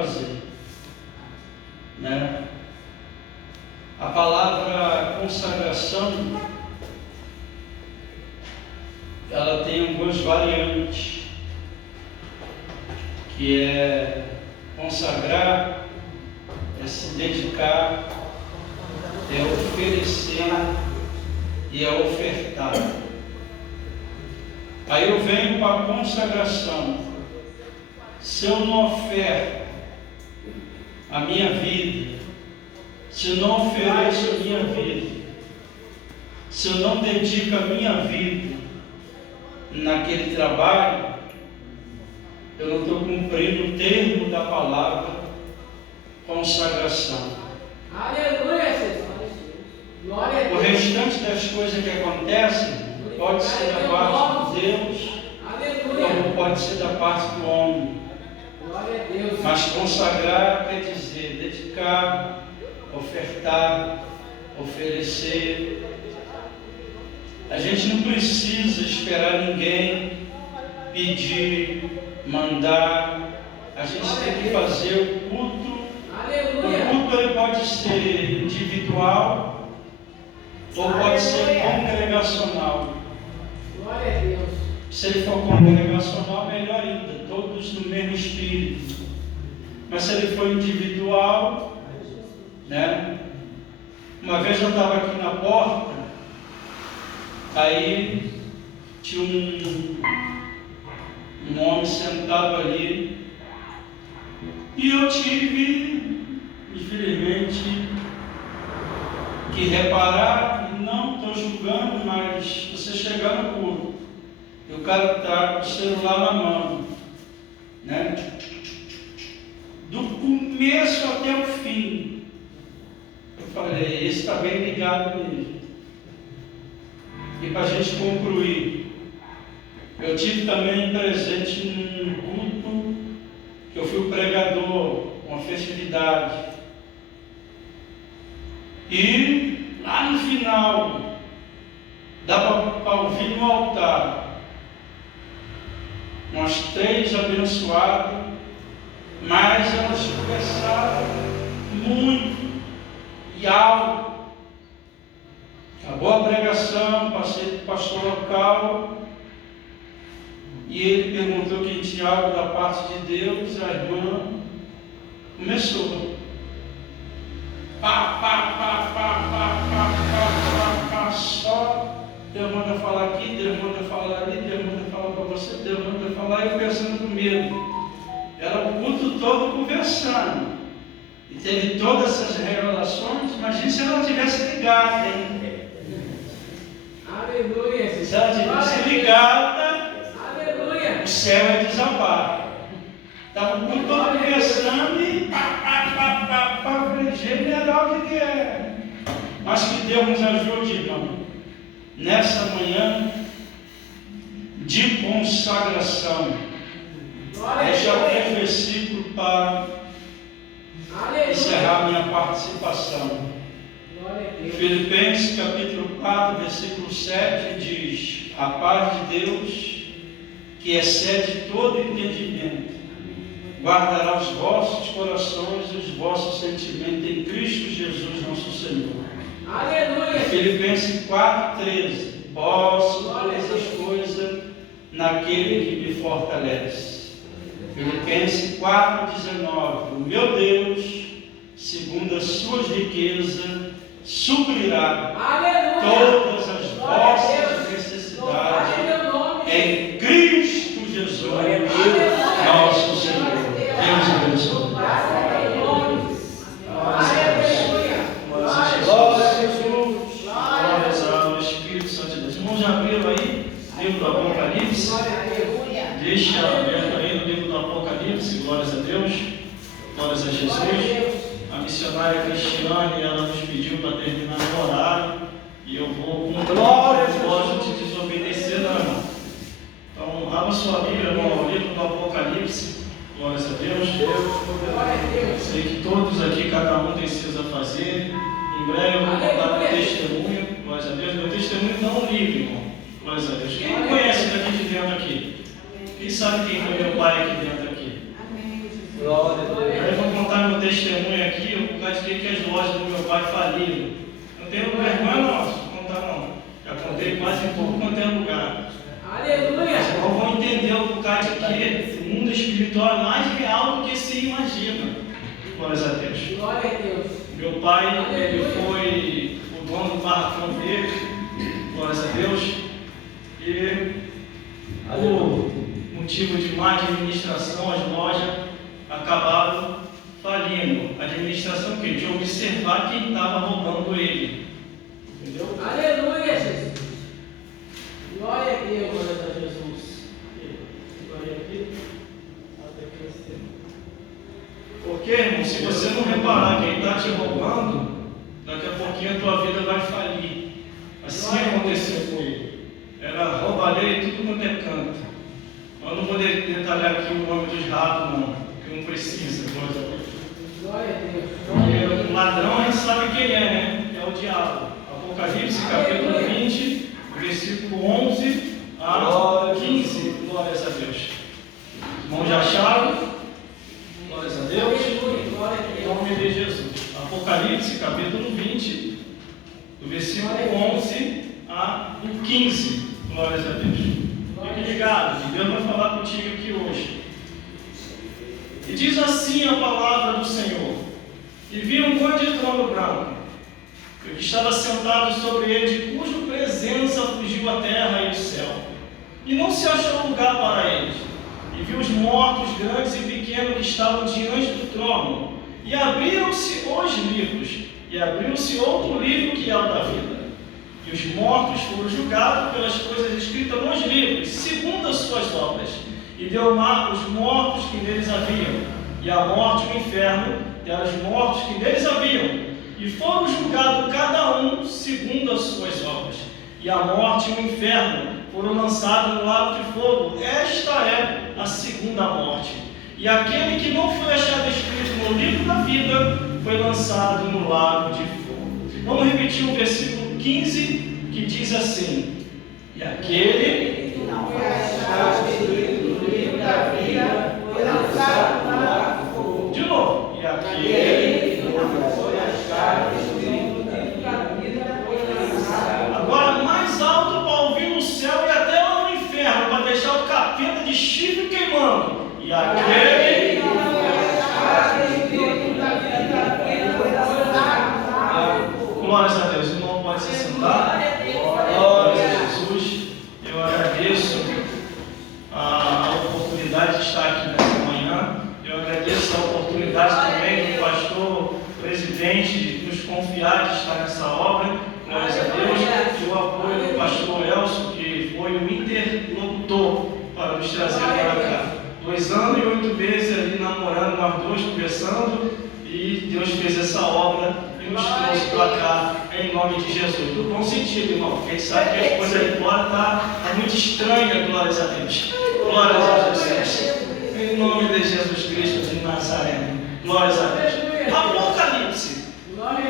fazer, né? A palavra consagração, ela tem algumas variantes, que é consagrar, é se dedicar, é oferecer e é ofertar. Aí eu venho para a consagração. Se eu não oferto a minha vida, se eu não ofereço a minha vida, se eu não dedico a minha vida naquele trabalho, eu não estou cumprindo o termo da palavra consagração. Aleluia, Jesus. Glória a Deus. O restante das coisas que acontecem pode ser da parte de Deus, como pode ser da parte do homem. Glória a Deus. Mas consagrar quer dizer dedicar, ofertar, oferecer. A gente não precisa esperar ninguém pedir, mandar. A gente tem que fazer o culto. Aleluia. O culto ele pode ser individual ou pode ser congregacional. Glória a Deus. Se ele for congregacional, melhor ainda, todos no mesmo espírito. Mas se ele for individual, né? Uma vez eu estava aqui na porta, aí tinha um homem sentado ali, e eu tive, infelizmente, que reparar, e não estou julgando, mas você chegar no culto, e o cara está com o celular na mão, né? Do começo até o fim. Eu falei, esse está bem ligado mesmo. E para a gente concluir, eu tive também presente num culto, que eu fui o pregador, uma festividade. E lá no final, dá para ouvir no altar, umas 3 abençoadas, mas elas conversaram muito e alto. Acabou a pregação, passei para o pastor local, e ele perguntou quem tinha algo da parte de Deus. A irmã começou. Só Deus manda falar aqui, Deus manda falar ali, Deus manda falar para você, Deus manda falar, e eu pensando com medo. Era o culto todo conversando. E teve todas essas revelações. Imagina se ela não tivesse ligado, hein? Aleluia. Se ela tivesse ligada, aleluia, o céu ia desabar. Estava o culto todo conversando e falei, general que é. Mas que Deus nos ajude, irmão, nessa manhã de consagração. Deixa aqui o versículo para encerrar minha participação. Filipenses capítulo 4, versículo 7 diz: a paz de Deus, que excede todo entendimento, guardará os vossos corações e os vossos sentimentos em Cristo Jesus nosso Senhor. Aleluia. Filipenses 4,13: posso todas as coisas naquele que me fortalece. Filipenses 4,19: o meu Deus, segundo as suas riquezas, suprirá todas as vossas necessidades em Cristo Jesus, nosso Senhor. Deus abençoe. Glória a Jesus. Glórias ao Espírito Santo de Deus. Irmãos, já abriram aí o livro do Apocalipse? Deixa aberto aí no livro do Apocalipse. Glórias a Deus. Glórias a Jesus. A missionária Cristiane, ela nos pediu para terminar o horário, e eu vou com glória, gosto de desobedecer, não, irmão. Então, abra sua Bíblia no livro do Apocalipse. Glórias a Deus. Sei que todos aqui, cada um tem coisas a fazer. Em breve eu vou contar meu testemunho. Glórias a Deus. Meu testemunho não é um livro, irmão. Glórias a Deus. Quem me conhece daqui de dentro aqui? Quem sabe quem foi meu pai aqui dentro aqui? Glória a Deus. testemunho aqui por causa de que as lojas do meu pai faliram. Não tenho vergonha não, contar não. Já contei quase em tudo quanto é lugar. Aleluia! Mas não vão entender o porquê de que o mundo espiritual é mais real do que se imagina. Glórias a Deus. Glória a Deus. Meu pai, ele foi o dono do barracão dele. Glórias a Deus. E por motivo de má administração, as lojas acabaram falindo. A administração que? De observar quem estava roubando ele. Entendeu? Aleluia, Jesus. Glória a Deus. Glória a Jesus. Glória a Deus. Porque, irmão, se você não reparar quem está te roubando, daqui a pouquinho a tua vida vai falir. Assim aconteceu com ele. Era roubalheiro em tudo quanto é canto. Eu não vou detalhar aqui o nome dos ratos, não, que não precisa. Glória a Deus. Porque o ladrão a gente sabe quem é, né? É o diabo. Apocalipse, capítulo 20, versículo 11 a 15. Glórias a Deus. Irmãos já acharam? Glórias a Deus. Em nome de Jesus. Apocalipse, capítulo 20, do versículo 11 a 15. Glórias a Deus. Fique ligado, que Deus vai falar contigo aqui hoje. E diz assim a palavra do Senhor: E vi um grande trono branco, e o que estava sentado sobre ele, de cuja presença fugiu a terra e o céu, e não se achou lugar para eles. E vi os mortos, grandes e pequenos, que estavam diante do trono, e abriram-se os livros, e abriu-se outro livro, que é o da vida. E os mortos foram julgados pelas coisas escritas nos livros, segundo as suas obras. E deu mar os mortos que neles haviam, e a morte e o inferno deram os mortos que neles haviam. E foram julgados cada um segundo as suas obras. E a morte e o inferno foram lançados no lago de fogo. Esta é a segunda morte. E aquele que não foi achado escrito no livro da vida foi lançado no lago de fogo. Vamos repetir o versículo 15, que diz assim: E aquele que não foi achado escrito no livro da vida foi lançado no lago de fogo. De novo. E aquele que não foi achado escrito no livro da vida foi lançado. Agora mais alto para ouvir no céu e até lá no inferno, para deixar o capeta de chifre queimando. E aquele que não foi achado escrito na vida foi lançado. Glórias a Deus. O irmão pode se sentar. Glórias a Jesus. Eu agradeço a oportunidade de estar aqui nessa manhã. Eu agradeço a oportunidade também do pastor presidente de nos confiar de estar nessa obra. Glórias a Deus. E o apoio do pastor Elcio, que foi o interlocutor para nos trazer para cá. 2 anos e 8 meses ali namorando, nós dois conversando, e Deus fez essa obra e nos trouxe para cá, em nome de Jesus. No bom sentido, irmão, porque a gente sabe que as coisas ali fora está muito estranha, glórias a Deus. Glórias a Jesus. Em nome de Jesus Cristo de Nazaré. Glórias a Deus. Apocalipse,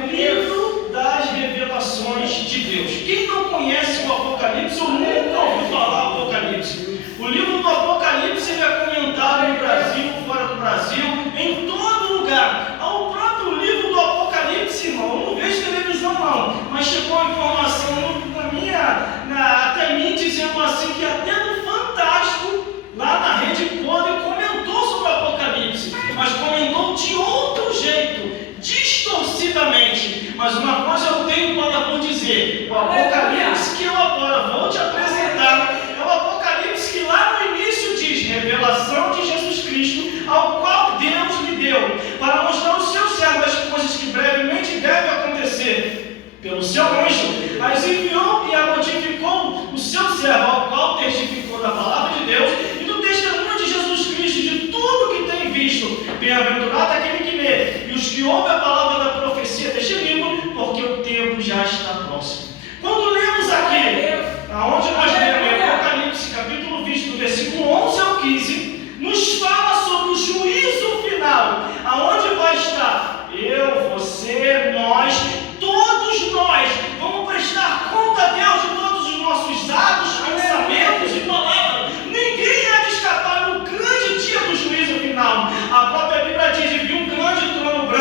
livro das revelações de Deus. Quem não conhece o Apocalipse ou nunca ouviu falar do Apocalipse? O livro do Apocalipse ele é comentado no Brasil, fora do Brasil, em todo lugar. O próprio livro do Apocalipse, irmão, eu não vejo televisão não, mas chegou a informação até mim dizendo assim que até no Fantástico, lá na Rede Podre, comentou sobre o Apocalipse, mas comentou de outro jeito, distorcidamente. Mas uma coisa eu tenho para dizer: o Apocalipse que eu agora vou te apresentar é o Apocalipse que lá no início diz revelação de Jesus Cristo, ao qual Deus lhe deu, para mostrar aos seus servos as coisas que brevemente devem acontecer. Pelo seu anjo, as enviou e a notificou o seu servo, ao qual testificou da palavra de Deus e do testemunho de Jesus Cristo, de tudo que tem visto. Bem-aventurado aquele que lê, e os que ouvem a palavra da profecia deste livro, porque o tempo já está próximo. Quando lemos aqui, aonde nós lemos em Apocalipse, capítulo 20, do versículo 11 ao 15, nos fala sobre o juízo final, aonde vai estar eu, você, nós, todos nós vamos prestar conta a Deus de todos os nossos atos, pensamentos e palavras. Ninguém há de escapar no grande dia do juízo final. A própria Bíblia diz: e viu um grande trono branco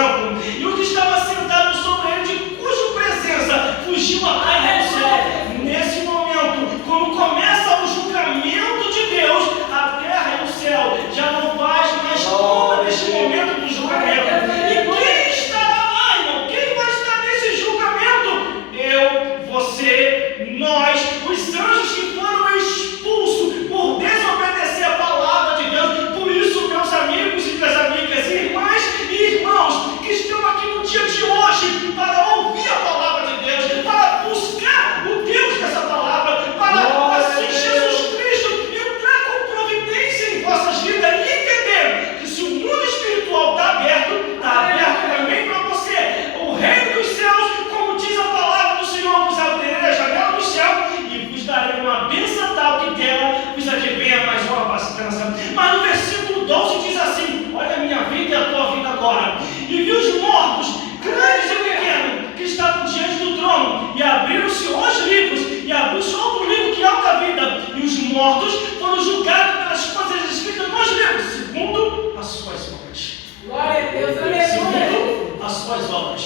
vossas obras,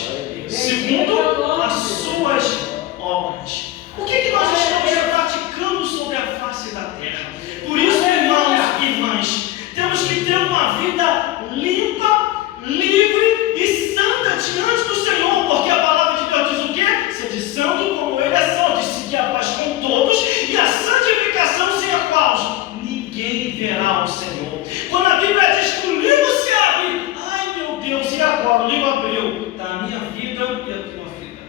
segundo as suas obras. O que nós estamos praticando sobre a face da terra? Por isso, irmãos e irmãs, temos que ter uma vida limpa, livre e santa diante do Senhor, porque a palavra de Deus diz o quê? Sede santo como Ele é santo, e seguir a paz com todos, e a santificação sem a qual ninguém verá o Senhor. Quando a Bíblia diz que o livro se abre, ai meu Deus, e agora? O livro abriu, está a minha vida e a tua vida.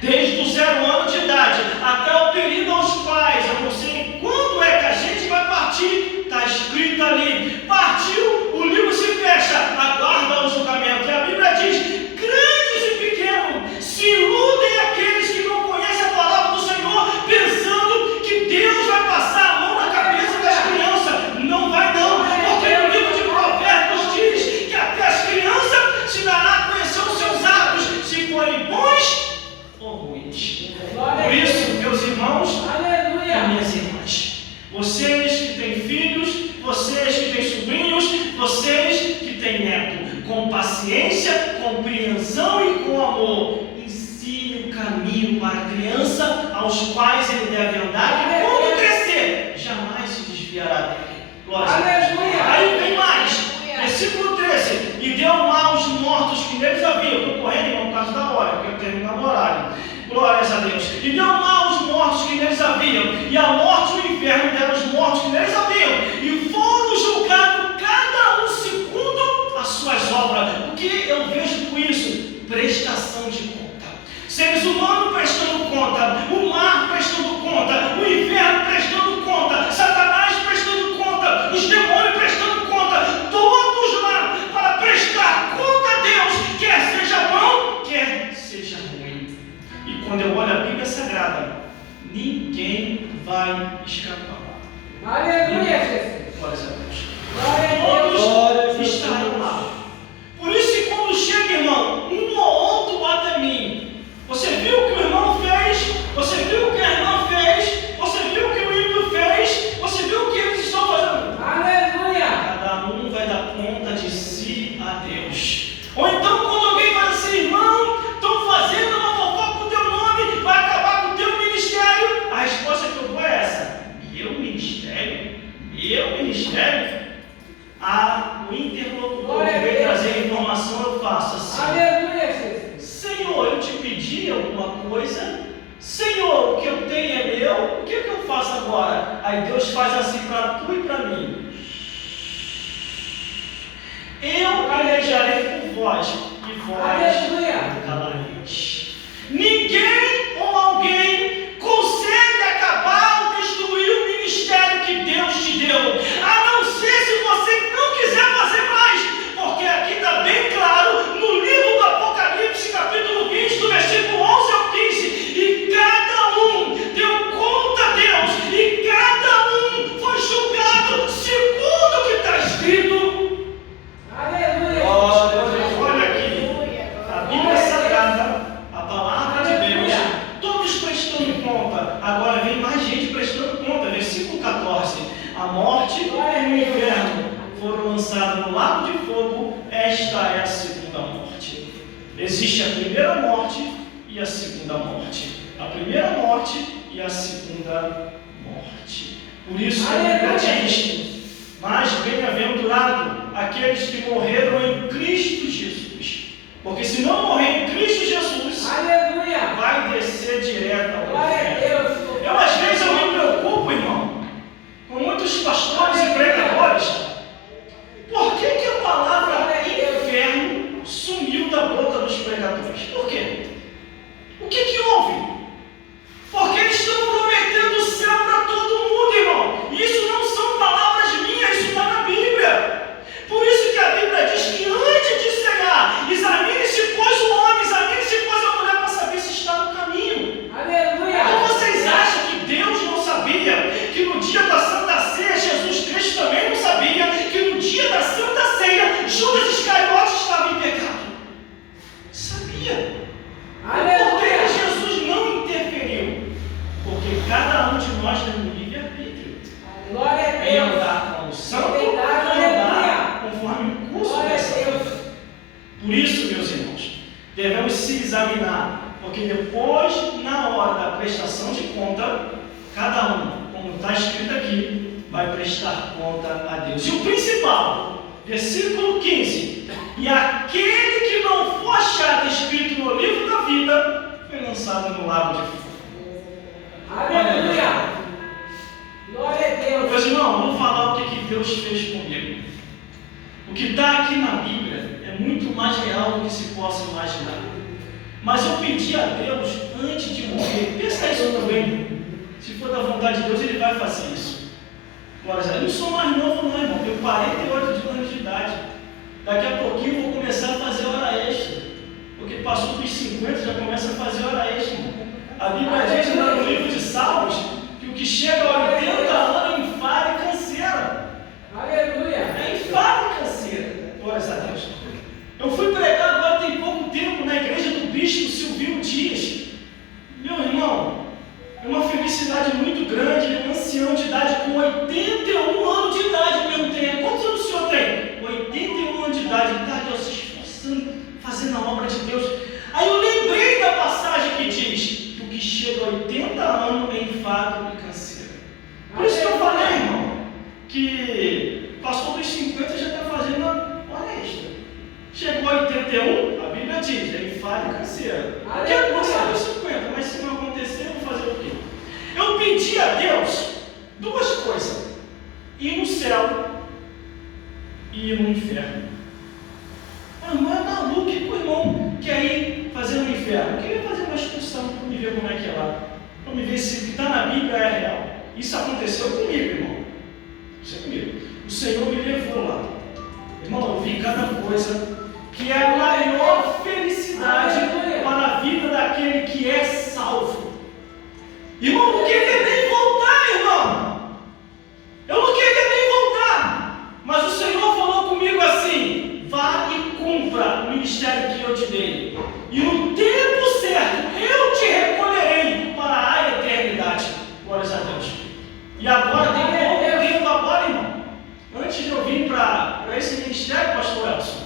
Desde os 0 anos de idade até o período aos pais, eu não sei quando é que a gente vai partir, está escrito ali, partiu, o livro se fecha, aguarda o julgamento. E a Bíblia diz, grandes e pequenos, se iludem aqueles que não conhecem a palavra do Senhor, pensando que Deus vai passar a mão na cabeça das crianças. Não vai não, porque no livro de Provérbios diz que até as crianças se dará a conhecer os seus atos, se forem bons ou ruins. Por isso, meus irmãos e minhas irmãs, vocês que têm filhos, vocês que têm sobrinhos, vocês que têm neto, com paciência, compreensão e com amor, ensine o caminho para a criança aos quais ele deve andar, e quando crescer, jamais se desviará dele. Glória a Deus. Aí vem mais, versículo 13: e deu mal aos mortos que neles havia. Eu estou correndo, irmão, por causa da hora, porque eu termino no horário. Glórias a Deus. E deu mal aos mortos que neles haviam, e a morte e o inferno deram os mortos que neles haviam, e foram julgados cada um segundo as suas obras. O que eu vejo com isso? Prestação de conta. Seres humanos prestando conta, o mar prestando conta, o inferno prestando conta, Satanás prestando conta, os demônios prestando conta, todos lá para prestar conta a Deus, quer seja bom, quer seja ruim. E quando eu olho a Bíblia Sagrada, ninguém vai escapar. Aleluia, Jesus. Glória a Deus. Glória Todos estarão lá. Por isso que quando chega, irmão, um ou outro até mim, você viu o que o irmão fez? Você viu o que a irmã fez? Você viu o que o ímpio fez? Você viu o que eles estão fazendo? Aleluia. Cada um vai dar conta de si a Deus. Ou então, quando alguém vai assim, irmão, estão fazendo uma fofoca com o teu nome, vai acabar com o teu ministério. A resposta que eu dou é essa: meu ministério? Meu ministério? O interlocutor que veio trazer informação, eu faço assim: Aleluia, Jesus. Senhor, eu te pedi alguma coisa? Senhor, o que eu tenho é meu, o que é que eu faço agora? Aí Deus faz assim para tu e para mim: eu pelejarei por vós, e vós calareis. Ninguém ou alguém consegue acabar ou destruir o ministério que Deus te deu, a não ser se você não quiser fazer mais, porque aqui está bem claro, no livro do Apocalipse, capítulo 20, do versículo 11 ao 15, e cada um deu conta a Deus, e cada um foi julgado segundo o que está escrito. Aleluia. Olha aqui, a Bíblia Sagrada, a palavra de Deus, todos prestando conta. Agora vem mais gente prestando conta. Versículo 14: a morte e o inferno foram lançados no lago de fogo. Esta é a segunda morte. Existe a primeira morte e a segunda morte. A primeira morte e a segunda morte. Por isso que a Bíblia diz: mas bem-aventurado aqueles que morreram em Cristo Jesus. Porque se não morrer em Cristo Jesus, Aleluia. vai descer direto ao Glória a inferno. Deus. Eu às vezes eu me preocupo, irmão, com muitos pastores e pregadores. Por que a palavra inferno sumiu da boca dos pregadores? Por quê? O que houve? Porque eles estão prometendo o céu para todo mundo, irmão. Isso não são palavras minhas, isso está na Bíblia. Por isso que a Bíblia diz que antes de cear, examine-se pois o homem, examine-se pois a mulher, para saber se está no caminho. Aleluia. Ou vocês acham que Deus não sabia que no dia da Santa Ceia, Jesus Cristo também não sabia que no dia da Santa Ceia, Judas Iscariote estava em pecado? Sabia. Por que Jesus não interferiu? Porque cada um de nós tem um livre-arbítrio. Glória a Em Deus. andar com o santo e andar conforme o curso dessa vida. Por isso, meus irmãos, devemos se examinar, porque depois, na hora da prestação de conta, cada um, como está escrito aqui, vai prestar conta a Deus. E o principal, versículo 15: e aquele que não for achado escrito no livro da vida, foi lançado no lago de fogo. Aleluia! Glória a Deus! Meus irmãos, vamos falar o que Deus fez comigo. O que está aqui na Bíblia é muito mais real do que se possa imaginar. Mas eu pedi a Deus antes de morrer, pensa isso também. Se for da vontade de Deus, Ele vai fazer isso. Glória a Deus. Eu não sou mais novo não, irmão. Eu tenho 48 anos de idade. Daqui a pouquinho eu vou começar a fazer hora extra. Porque passou dos 50, já começa a fazer hora extra. A Bíblia diz no livro de Salmos que o que chega a 80 anos é enfado e canseira. Aleluia! É enfado e canseira. Glória a Deus. Eu fui pregar agora tem pouco tempo na igreja do bispo Silvio Dias. Meu irmão, é uma felicidade muito grande. Ele é um ancião de idade com 81 anos de idade. Eu perguntei, quantos anos o senhor tem? 81 anos de idade. Ele está ali se esforçando, fazendo a obra de Deus. Aí eu lembrei da passagem que diz que o que chega a 80 anos é enfado e canseira. Por isso que eu falei, irmão, que passou dos 50 já está fazendo a hora extra. Chegou a 81, a Bíblia diz, é enfado e canseira. Quero passar dos 50, mas se não acontecer, eu vou fazer o quê? Eu pedi a Deus duas coisas: ir no céu e ir no inferno. Mas é maluco, que o irmão quer ir fazer no inferno? Eu queria fazer uma expulsão para me ver como é que é lá, para me ver se o que está na Bíblia é real. Isso aconteceu comigo, irmão. Isso é comigo. O Senhor me levou lá. Irmão, eu vi cada coisa que é a maior felicidade para a vida daquele que é salvo. Irmão, eu não queria nem voltar, irmão. Eu não queria nem voltar. Mas o Senhor falou comigo assim: vá e cumpra o ministério que eu te dei. E no tempo certo, eu te recolherei para a eternidade. Glórias a Deus. E agora tem pouco tempo agora, irmão. Antes de eu vir para esse ministério, pastor Elson,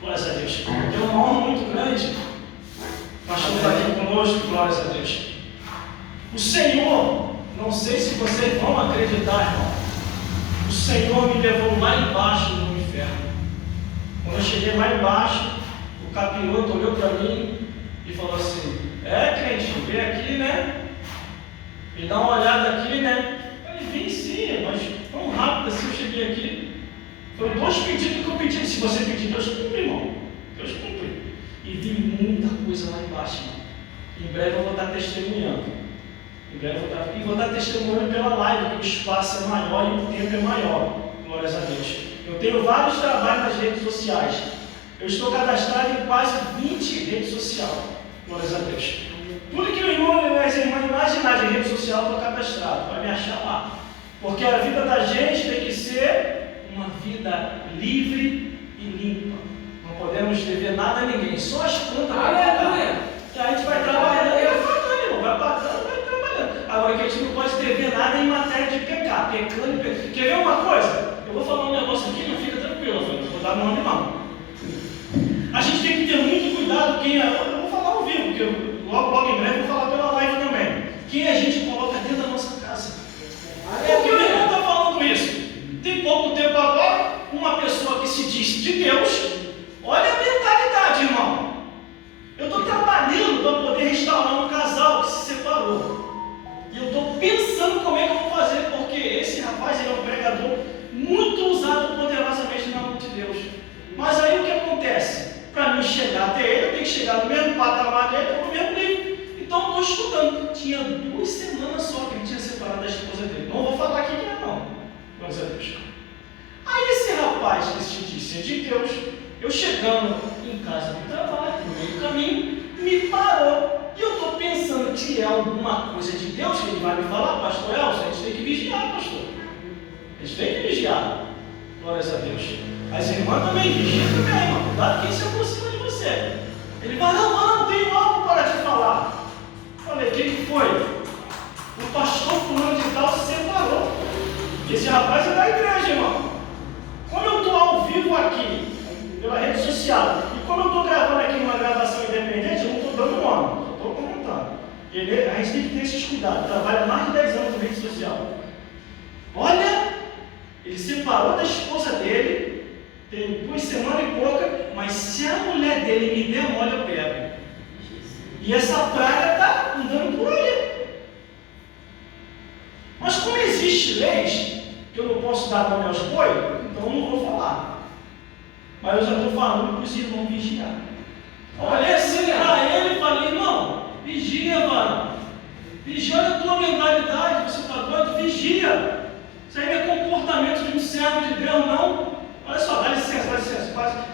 glórias a Deus, é uma honra muito grande. O pastor está aqui conosco, glórias a Deus. O Senhor, não sei se vocês vão acreditar, irmão, o Senhor me levou lá embaixo no inferno. Quando eu cheguei lá embaixo, o capiroto olhou para mim e falou assim: crente, vem aqui, né? Me dá uma olhada aqui, né? Eu vim sim, mas tão rápido assim eu cheguei aqui. Foi 2 pedidos que eu pedi. Se você pedir, Deus cumpre, irmão. Deus cumpre. E vi muita coisa lá embaixo, irmão. Em breve eu vou estar testemunhando. Vou estar testemunhando pela live, que o espaço é maior e o tempo é maior. Glórias a Deus. Eu tenho vários trabalhos nas redes sociais. Eu estou cadastrado em quase 20 redes sociais. Glórias a Deus. Tudo que o irmão e as irmãs imaginar de rede social, eu estou cadastrado. Vai me achar lá. Porque a vida da gente tem que ser uma vida livre e limpa. Não podemos dever nada a ninguém. Só as contas vai pagar. Que a gente vai trabalhando e vai pagando, irmão. Vai pagando, vai trabalhando. Agora que a gente não pode dever nada em matéria de pecar. Pecando e pecando. Quer ver uma coisa? Eu vou falar um negócio aqui, não fica tranquilo. Não vou dar nome não. A gente tem que ter muito cuidado quem é. Eu vou falar ao vivo, porque logo em breve eu vou falar pela live também. Quem a gente coloca dentro da nossa casa. Por que o irmão está falando isso? Tem pouco tempo agora, uma pessoa que se diz de Deus, olha a mentalidade, irmão. Eu estou trabalhando para poder restaurar um casal que se separou. E eu estou pensando como é que eu vou fazer, porque esse rapaz ele é um pregador muito usado poderosamente na mão de Deus. Mas aí o que acontece? Para mim chegar até ele, eu tenho que chegar no mesmo patamar dele, no mesmo nível. Então eu estou estudando. Tinha 2 semanas só que ele tinha separado da esposa dele. Não vou falar aqui quem é não. Glórias a Deus. Aí esse rapaz que se disse de Deus, eu chegando em casa do trabalho, no meio do caminho, me parou. E eu estou pensando que é alguma coisa de Deus que ele vai me falar, pastor Elson, a gente tem que vigiar, pastor. A gente tem que vigiar. Glórias a Deus. As irmãs também vigiam também, irmão. Cuidado quem se aproxima de você. Ele vai, não, tenho algo para te falar. Falei, quem que foi? O pastor fulano de tal se separou. Esse rapaz é da igreja, irmão. Como eu estou ao vivo aqui, pela rede social, e como eu estou gravando aqui uma gravação A gente tem que ter esses cuidados. Trabalha mais de 10 anos na rede social. Olha, ele separou da esposa dele, tem 2 semanas e pouca, mas se a mulher dele me der mole, eu pego. E essa praga está andando por aí. Mas como existe leis que eu não posso dar nome aos boi, então eu não vou falar. Mas eu já estou falando para os irmãos vigiar. Olhei assim para ele e falei, não, vigia, mano. Vigia a tua mentalidade, você está doido? Vigia. Isso aí não é comportamento de um servo de Deus, não. Olha só, dá licença.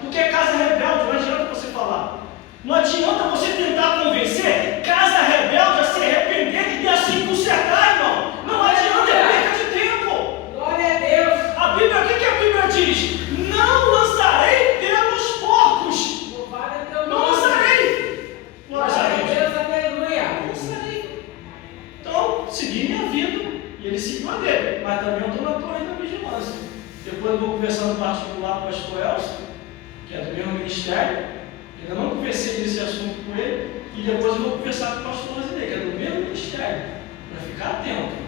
Porque é casa rebelde, não adianta você falar. Não adianta você tentar convencer casa rebelde a se arrepender e assim consertar, irmão. Não adianta, é perca de tempo. Glória a Deus. A Bíblia, o que a Bíblia diz? Não lançarei pelos porcos. Não lançarei. Glória a Deus, aleluia. Não lançarei. Então, segui minha vida. E ele seguiu a dele. Mas também eu estou na torre da vigilância. Depois eu vou conversar no particular com o pastor Elcio, que é do mesmo ministério. Ainda não conversei desse assunto com ele. E depois eu vou conversar com o pastor Rosinei, que é do mesmo ministério. Para ficar atento.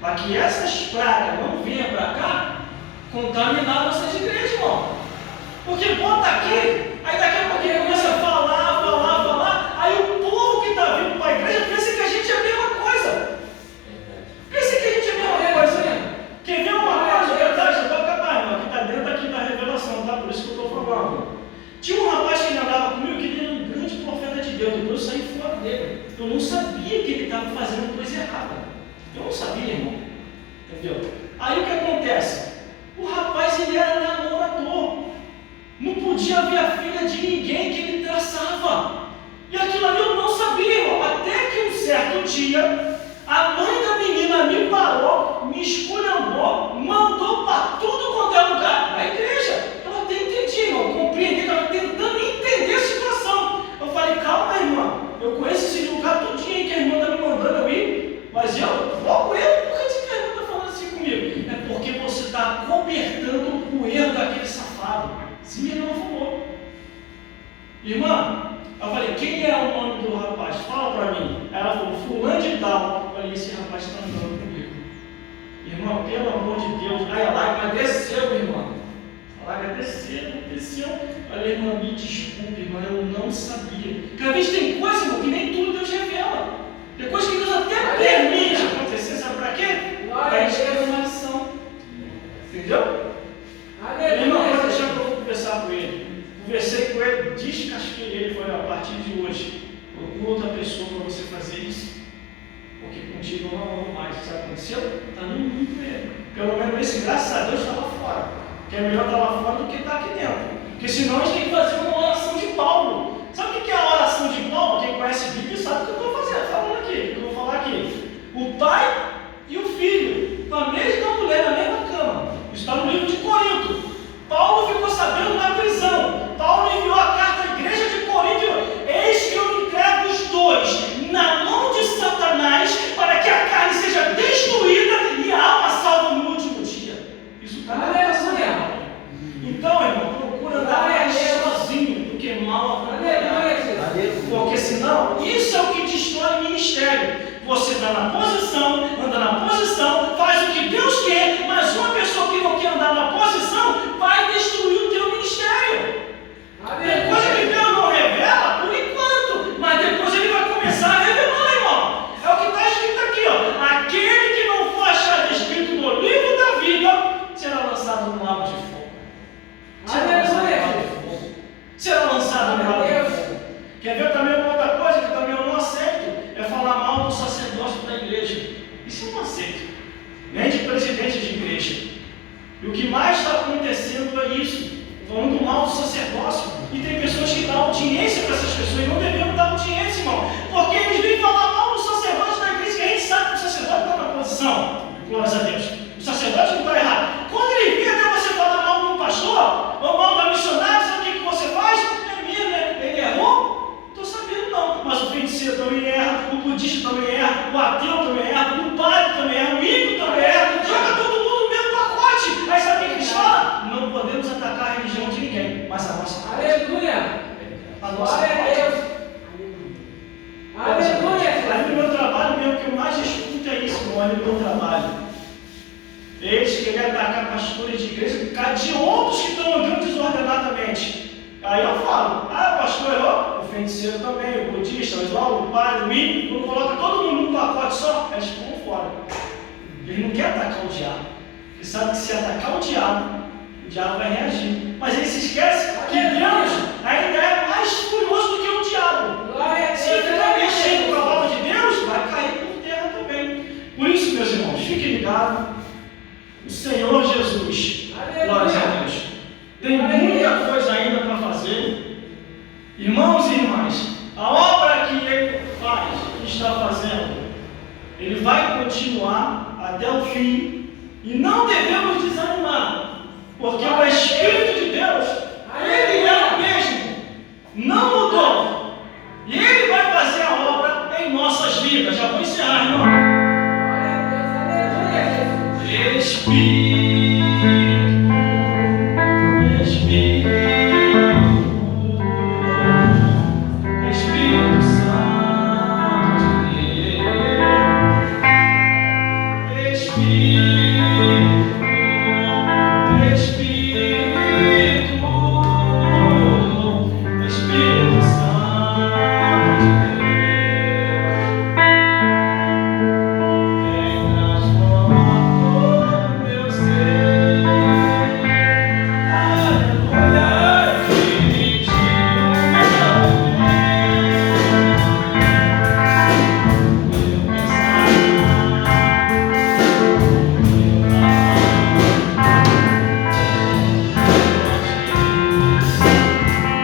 Para que essas pragas não venham para cá contaminar nossas igrejas, irmão. Porque bota aqui, aí daqui a pouco ele começa a falar. Aí o povo que está vindo para a igreja pensa que a gente é a mesma coisa. Pensa que a gente é a mesma coisa. Quer ver uma coisa? Verdade, eu vou acabar, irmão. Aqui está dentro aqui da revelação, tá? Por isso que eu estou falando. Tinha um rapaz que andava comigo que ele era um grande profeta de Deus. Depois eu saí fora dele. Eu não sabia que ele estava fazendo coisa errada. Eu não sabia, irmão. Entendeu? Aí o que acontece? O rapaz, ele era namorador. Não podia ver a filha de ninguém que ele traçava. E aquilo ali eu não sabia, irmão. Até que um certo dia, a mãe da menina me parou, me esculhambou, mandou para tudo quanto é lugar da igreja. Eu até entendi, irmão. Compreendi, estava tentando entender a situação. Eu falei, calma, irmã. Eu conheço esse lugar todinho que a irmã está me mandando eu ir. Mas eu vou com ele. Por que a irmã está falando assim comigo? É porque você está cobertando o erro daquele safado. Sim, ele não falou. Irmã, eu falei, quem é o nome do rapaz? Fala para mim. Ela falou, fulano de tal. Eu falei, esse rapaz está andando comigo. Irmão, pelo amor de Deus. Aí a lágrima desceu, irmã. A lágrima desceu. Falei, irmã, me desculpe, irmã, eu não sabia. Porque às vezes tem coisa, irmão, que nem tudo Deus revela. Tem coisa que Deus até permite acontecer, sabe para quê? Para a gente ter uma ação. Entendeu? Irmão, pode deixar que eu vou conversar com ele. Conversei com ele, descasquei ele. Foi a partir de hoje. Procura outra pessoa para você fazer isso. Porque contigo eu não amo mais. Sabe o que aconteceu? Está no mundo mesmo. Pelo menos esse, graças a Deus, estava fora. Que é melhor estar lá fora do que estar aqui dentro. Porque senão a gente tem que fazer uma oração de Paulo. Sabe o que é a oração de Paulo? Quem conhece a Bíblia sabe o que eu estou falando aqui. O que eu vou falar aqui. O pai e o filho, com a mesma mulher na mesma cama. Isso está no livro de Corinto. Paulo ficou sabendo na prisão. Paulo enviou a carta à igreja de Corinto. Eis que eu entrego os dois na mão de Satanás para que a carne seja destruída e a alma salva no último dia. Isso está na oração. Então, irmão, procura andar mais sozinho do que mal acompanhado. Porque senão, isso é o que destrói o ministério. Você está na posição, anda na posição, faz o que Deus quer, mas uma pessoa que não quer andar na posição vai destruir o teu ministério. Depois que Deus não revela, por enquanto, mas depois ele vai começar a revelar, irmão. É o que está escrito aqui, ó. Aquele que não for achado escrito no livro da vida será lançado no lago de fogo. Será lançado no lago de fogo. Quer ver também uma outra coisa que também eu não aceito? É falar mal do sacerdócio da igreja. Isso eu não aceito. Nem de presidente de igreja. E o que mais está acontecendo é isso. Falando mal do sacerdócio. E tem pessoas que dão audiência para essas pessoas. E não devemos dar audiência, irmão. Porque eles vêm falar mal do sacerdote da igreja. Que a gente sabe que o sacerdote está na posição. Glórias a Deus. O sacerdote não está errado. Quando ele vê até você falar mal de um pastor, ou mal da missionária, sabe o que você faz? É mesmo, né? Ele errou? Não estou sabendo não. Mas o feiticeiro também erra, o budista também erra, o ateu também erra, o padre também erra, o ímpio também erra. Joga todo mundo no mesmo pacote. Aí sabe o que eles falam? Não podemos atacar a religião de ninguém, mas a nossa. Aleluia! A nossa. Glória a Deus! Aleluia! ali pelo trabalho. Eles querem atacar pastores de igreja por causa de outros que estão andando desordenadamente. Aí eu falo, o pastor errou, o feiticeiro também, o budista, o islão, o padre, o ímpio, não coloca todo mundo num pacote só, eles ficam fora. Ele não quer atacar o diabo. Ele sabe que se atacar o diabo vai reagir. Mas ele se esquece que Deus ainda é mais furioso do que o diabo. Se ele ficar mexendo com a palavra de Deus, vai cair por terra também. Por isso, meus irmãos, fiquem ligados. O Senhor Jesus, glória a Deus, tem muita coisa ainda para fazer. Irmãos e irmãs, a obra que Ele faz, que está fazendo, Ele vai continuar até o fim. E não devemos desanimar, porque o Espírito de Deus, Ele é o mesmo, não mudou. E Ele vai fazer a obra em nossas vidas. Já vou encerrar, irmão. Espírito Santo de Deus, Espírito Santo de Deus, vem transformar todo meu ser. Aleluia,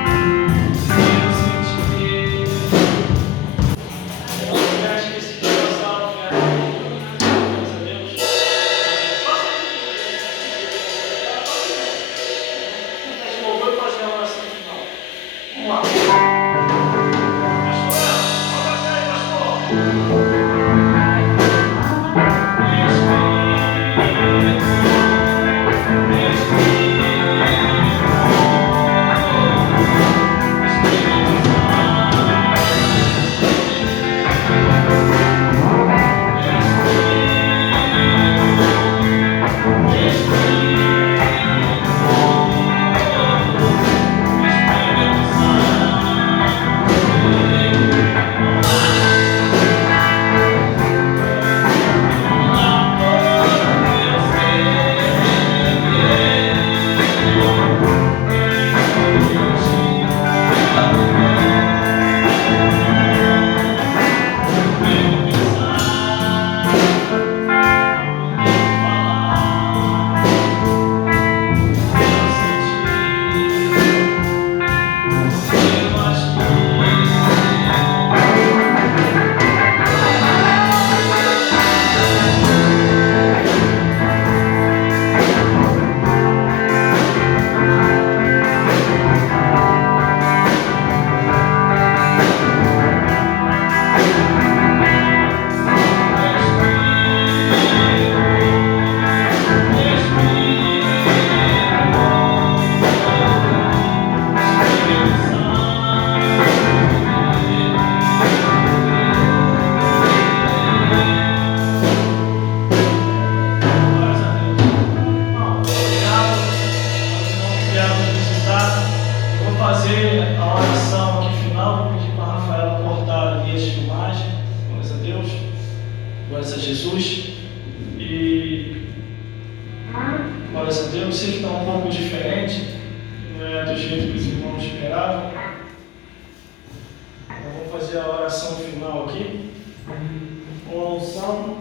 Espírito fazer a oração aqui final. Vou pedir para a Rafaela cortar ali as filmagens. Glórias a Deus. Glórias a Jesus. E glórias a Deus. Sei que está um pouco diferente, não é do jeito que os irmãos esperavam. Então, vamos fazer a oração final aqui. Com a unção.